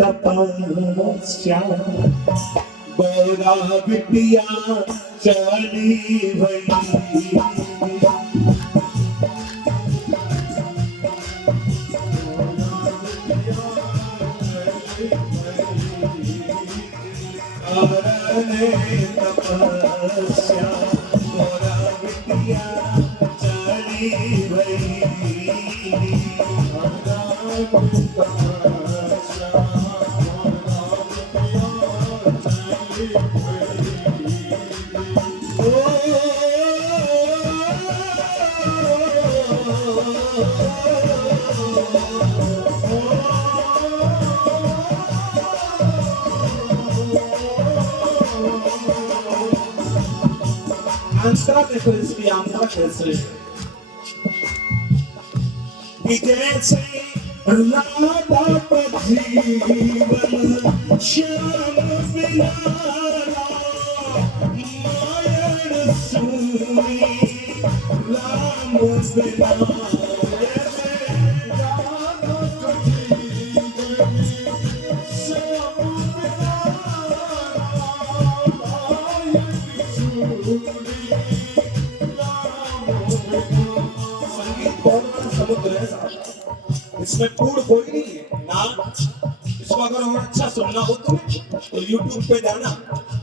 तपस्या गौरा बिटिया चली भई तपस्या गौरा बिटिया चली भई आंसरा देखो इसकी आंसरा कैसे कि जैसे राधा का जीवन श्याम बिना मायन सुनी राम बिना जैसे राधा का जीवन श्याम बिना मायन सुनी समुद्र है साहब, इसमें कूड़ कोई नहीं है ना। इसको अगर और अच्छा सुनना हो तो YouTube पे जाना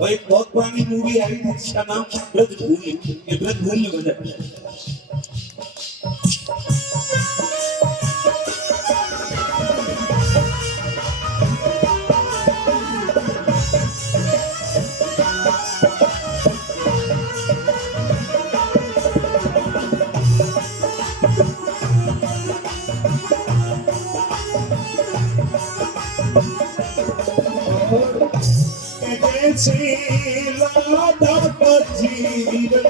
और एक बहुत पुरानी मूवी आई थी जिसका नाम ब्रजभूमि, ये ब्रजभूमि में बजा राधा का जीवन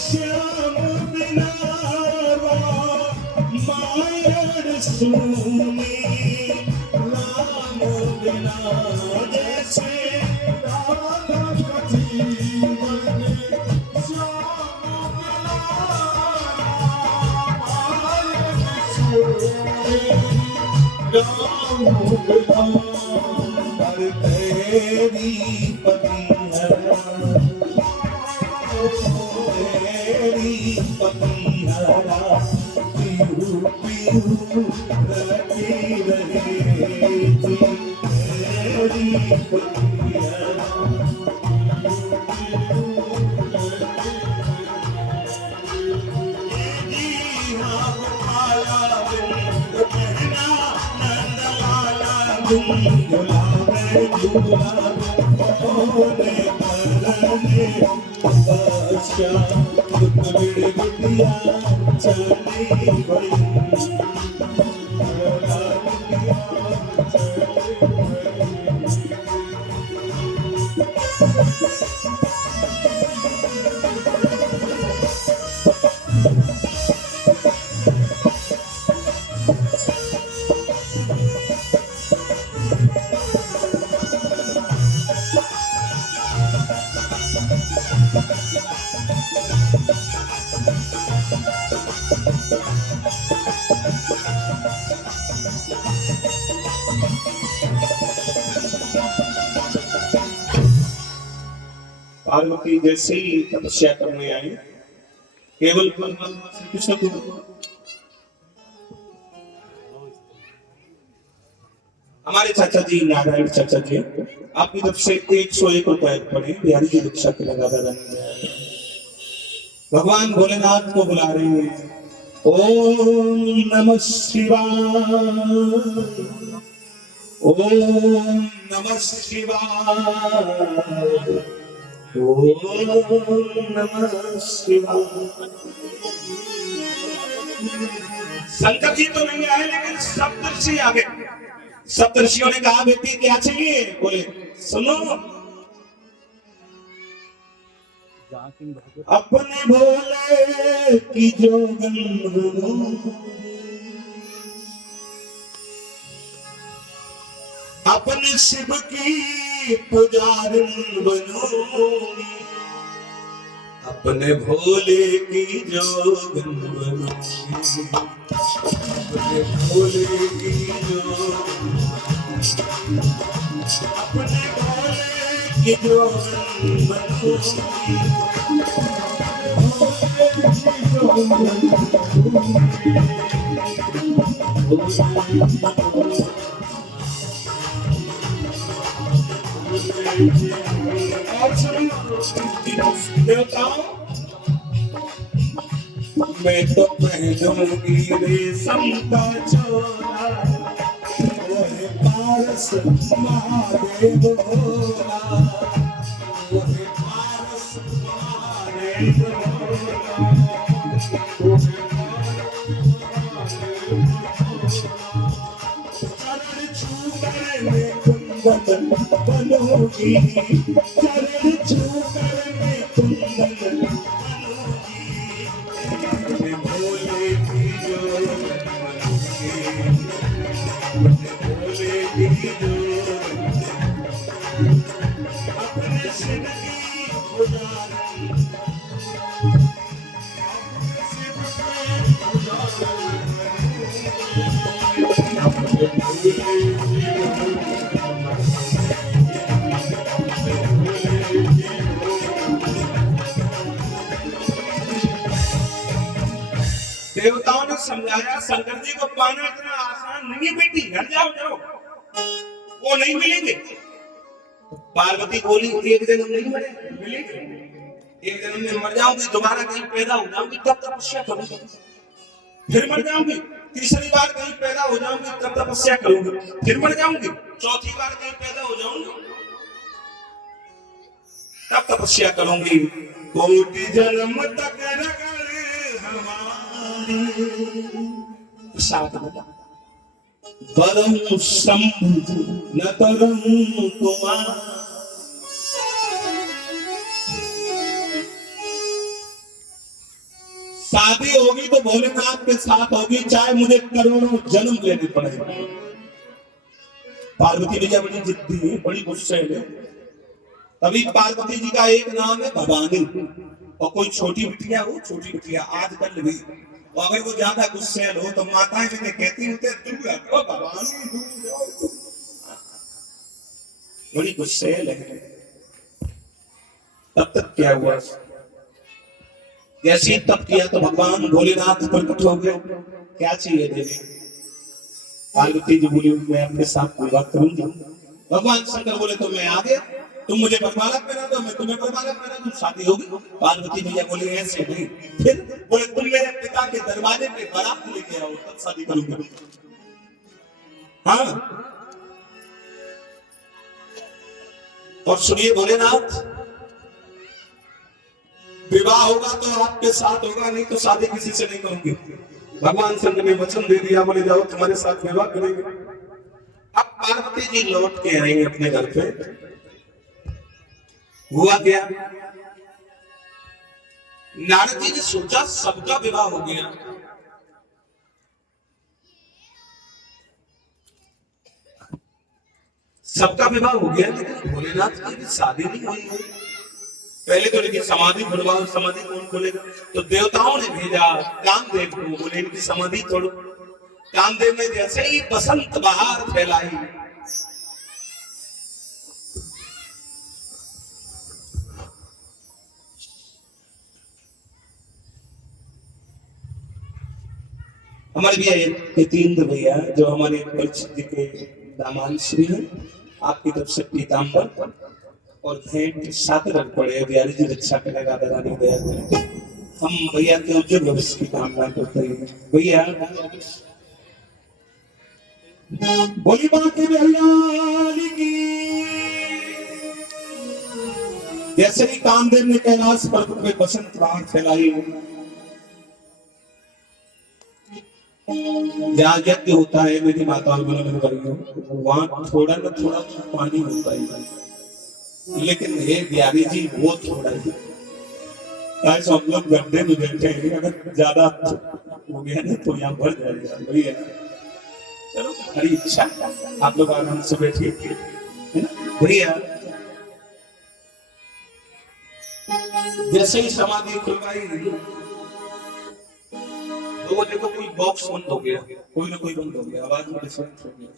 श्याम बिना मायन सुनी राम बिना जैसे राधा का जीवन श्याम बिना मायन सुनी राम बिना तेरी पतिहरा तेरी पतिहरा पीहू पीहू रखी रहेगी तेरी पतिहरा पार्वती जैसे ही तपस्या करने आई केवल परमात्मा श्री कृष्ण को हमारे चाचा जी नारायण चाचा जी आपकी तरफ से 101 रुपए पड़े बिहारी की रक्षा के लिए दादा भगवान भोलेनाथ को बुला रहे हैं। ओम नमः शिवाय ओम नमः शिवाय ओम नमः शिवाय। शंकर जी तो नहीं आए लेकिन सप्तर्षि आ गए। सप्तर्षियों ने कहा बेटी क्या चाहिए? बोले सुनो अपने भोले की जोगन अपने शिव की पुजारन बनो अपने भोले की जोगन बनो अपने भोले की जोगन अपने भोले की जो देवताओं मैं तो पहनूंगी रेशम का चोला वही पारस महादेव भोला वही पारस महादेव चरण छूकर में कुंदन बनोगी चरण छूकर में कुंदन भोले की जो अपने शिव की पुजारी देवताओं ने समझाया शंकर जी को पाना इतना आसान नहीं है बेटी, घर जाओ जाओ, वो नहीं मिलेंगे। पार्वती बोली एक जन्म नहीं मिलेंगे, एक जन्म में मर जाऊंगी, दोबारा कहीं पैदा हो जाऊंगी तब तपस्या करूंगी, फिर मर जाऊंगी, तीसरी बार कहीं पैदा हो जाऊंगी तब तपस्या करूंगी, फिर मर जाऊंगी, चौथी बार कहीं पैदा हो जाऊंगी तब तपस्या करूंगी। कोटि जन्म तक रगड़ हमारी साथ वरम शंभु न तरम कुमार। शादी होगी तो भोलेनाथ के साथ होगी, चाहे मुझे करोड़ों जन्म लेने पड़े। पार्वती भैया बड़ी जिद्दी है, बड़ी गुस्से है। तभी पार्वती जी का एक नाम है भवानी, और कोई छोटी बिटिया हो, छोटी बिटिया आजकल भी अगर वो ज्यादा गुस्से हो तो माताएं भी कहती होते भवानी दूर जाओ, बड़ी गुस्से लगे। तब तक क्या हुआ, जैसे तब किया तो भगवान भोलेनाथ प्रकट हो गए। क्या चाहिए देवी? पार्वती जी बोली मैं अपने साथ विवाह करूंगी। भगवान शंकर बोले तो मैं आ गया, तुम मुझे बरमाला पहना दो, मैं तुम्हें बरमाला पहना दूं, शादी होगी। पार्वती भैया बोले ऐसे नहीं, फिर बोले तुम मेरे पिता के दरवाजे पे बारात लेके आओ तब शादी करूंगी। हाँ, और सुनिए भोलेनाथ, विवाह होगा तो आपके साथ होगा, नहीं तो शादी किसी से नहीं करूंगी। भगवान शंकर ने वचन दे दिया, बोले जाओ तुम्हारे साथ विवाह करेंगे। अब पार्वती जी लौट के आई अपने घर पे। हुआ क्या, नारद जी ने सोचा सबका विवाह हो गया, सबका विवाह हो गया, लेकिन भोलेनाथ की भी शादी नहीं हुई है। पहले तो लेकिन समाधि खुलवाओ, समाधि कौन खोलेगा? तो देवताओं ने भेजा कामदेव को, बोले इनकी समाधि तोड़ो। कामदेव ने जैसे ही बसंत बहार फैलाई, हमारे भैया यतीन्द्र भैया जो हमारे परीक्षित जी के दामान श्री हैं, आपकी तरफ से पीताम्बर और भेंट साथ रख पड़े। बिहारी जी रक्षा करेगा, रानी दया करेगा। हम भैया के उज्जवल भविष्य की कामना करते हैं। भैया बोली बाकी बिहारी की। जैसे ही कामदेव ने कैलाश पर्वत पे बसंत बहार फैलाई, जहाँ यज्ञ होता है मेरी माता वहां थोड़ा ना थोड़ा पानी होता है, लेकिन हे बिहारी जी वो थोड़ा ही। आज हम लोग गड्ढे में बैठे हैं, अगर ज्यादा हो गया ना तो यहाँ बढ़ जाएगा। भैया चलो हरी इच्छा, आप लोग आराम से बैठिए, है ना भैया। जैसे ही समाधि खुलवाई तो वो देखो कोई बॉक्स बंद हो गया, कोई ना कोई बंद हो गया, आवाज में डिफरेंस हो गया।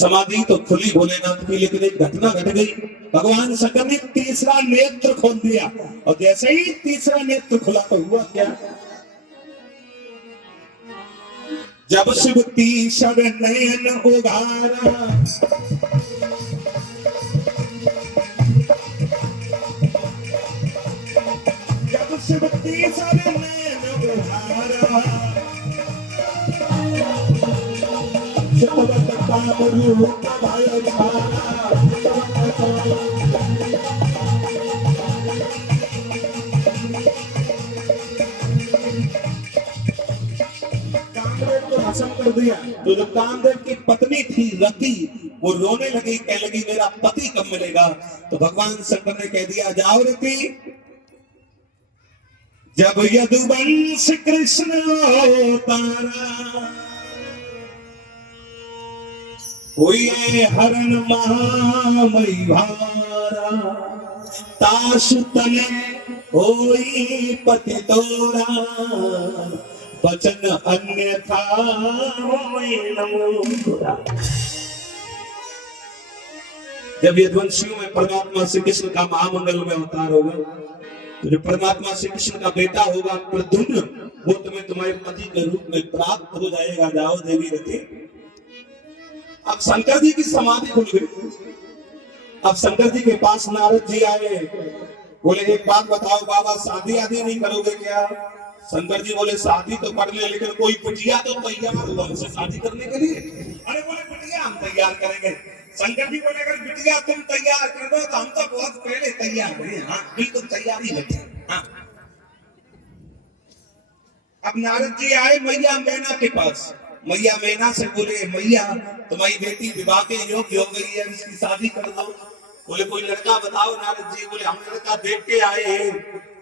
समाधि तो खुली भोलेनाथ की, लेकिन एक घटना घट गई। भगवान शंकर ने तीसरा नेत्र खोल दिया, और जैसे ही तीसरा नेत्र खुला तो हुआ क्या, जब शिव तीसर नयन उघारा, जब शिव तीसर नयन उघारा, शिववत काम रूप भय धारा। कामदेव को भस्म कर दिया। तो जो कामदेव की पत्नी थी रति, वो रोने लगी, कहने लगी मेरा पति कब मिलेगा। तो भगवान शंकर ने कह दिया जाओ रति, जब यदुवंश कृष्ण अवतारा, हुई हरण महामयी भारा, ताश तने होई पति तोरा, वचन अन्यथा होई नमोरा। जब यदुवंशियों में परमात्मा श्री कृष्ण का महामंगल में अवतार होगा, तो जो परमात्मा श्री कृष्ण का बेटा होगा प्रद्युम्न, वो तुम्हें तुम्हारे पति के रूप में प्राप्त हो जाएगा। जाओ देवी रति। अब शंकर जी की समाधि खुल गई। अब शंकर जी के पास नारद जी आए, बोले एक बात बताओ बाबा, शादी आदि नहीं करोगे क्या। शंकर जी बोले शादी तो कर ले, लेकिन कोई बिटिया तो तैयार हो हमसे शादी करने के लिए। अरे बोले बिटिया हम तैयार करेंगे। शंकर जी बोले अगर बिटिया तुम तैयार कर दो तो हम तो बहुत पहले तैयार हैं। हाँ बिल्कुल तैयारी बैठे। हाँ। अब नारद जी आए मैया मैना के पास। मैया मैना से बोले मैया तुम्हारी बेटी विवाह के योग्य हो गई है, इसकी शादी कर दो। बोले कोई लड़का बताओ नारद जी। बोले हम लड़का देख के आए हैं।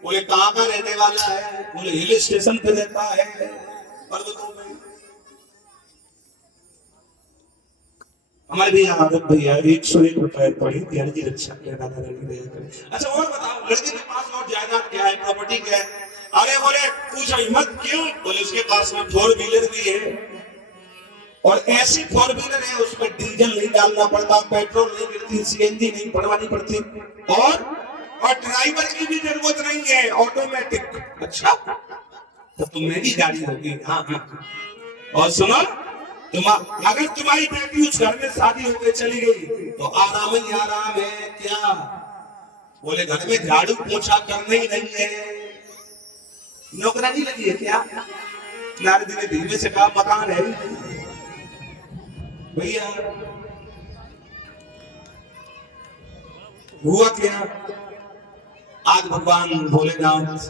बोले कहाँ का रहने वाला है। बोले हिल स्टेशन पे रहता है पर्वतों में। हमारे भी आदत भैया 101 रुपए पड़ी त्यार की रक्षा किया दादा दादी दया करे। अच्छा और बताओ लड़के के पास और जायदाद क्या है, प्रॉपर्टी क्या है। अरे बोले पूछो हिम्मत क्यों। बोले उसके पास में 4 व्हीलर भी है, और ऐसी 4 व्हीलर है उसमें डीजल नहीं डालना पड़ता, पेट्रोल नहीं गिरती, सीएनजी नहीं भरवानी पड़ती, और ड्राइवर की भी जरूरत नहीं है, ऑटोमेटिक। अच्छा तो तुम्हें भी गाड़ी होगी। हाँ हाँ। और सुनो अगर तुम्हारी बेटी उस घर में शादी होकर चली गई तो आराम ही आराम है क्या। बोले घर में झाड़ू पोछा करने ही नहीं है, नौकरानी लगी है क्या। नारद ने धीमे से कहा मकान है भैया। हुआ क्या, आज भगवान भोलेनाथ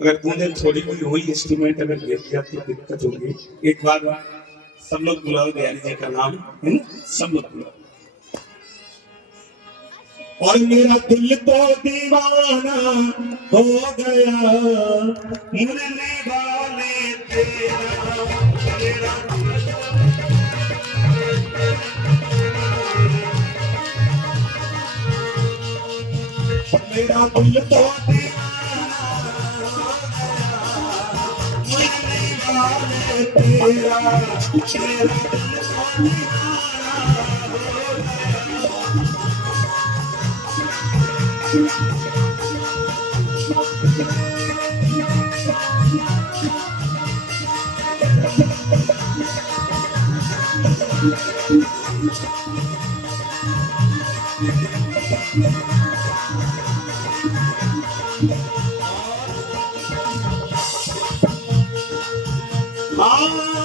अगर गूंजन थोड़ी कोई हुई इंस्ट्रूमेंट अगर गिर गया तो दिक्कत होगी। एक बार सब लोग बुलाओ दयाली जी का नाम है, सब लोग बुलाओ। और मेरा दिल तो दीवाना हो गया मुरली वाले तेरा, मेरा मेरा दिल तो तेरा,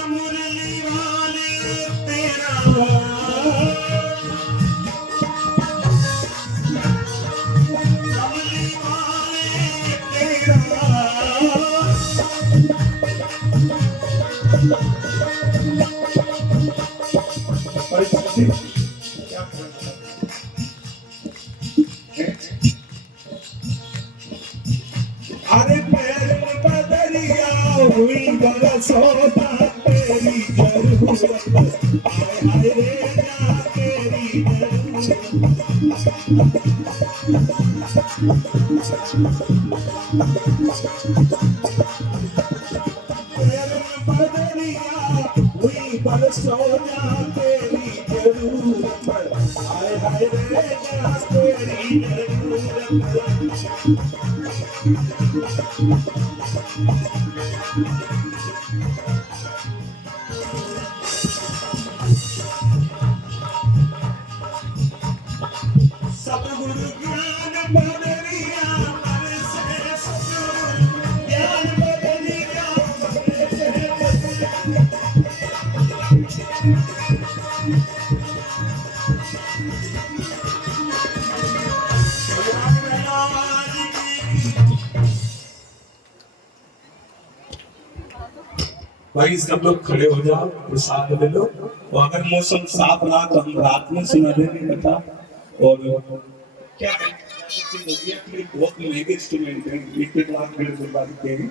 मुरली वाले तेरा, मुरली वाले तेरा। अरे पैर में बदरिया हुई बरसोता तेरी जरूरत, आए हाय रे जा तेरी जरूरत। पैर में बदरिया हुई सोना तेरी जरूरत पर, हाय हाय रे जा तेरी जरूरत पर। सतगुरु ज्ञान बदलिया मन से, सतगुरु ज्ञान बदलिया मन से। भाई सब लोग खड़े हो जाओ, प्रसाद ले लो। और अगर मौसम साफ रहा तो हम रात में सुना देंगे कथा। और क्या बहुत महंगे इंस्ट्रूमेंट है, 1 लाख 1.5 लाख के हैं।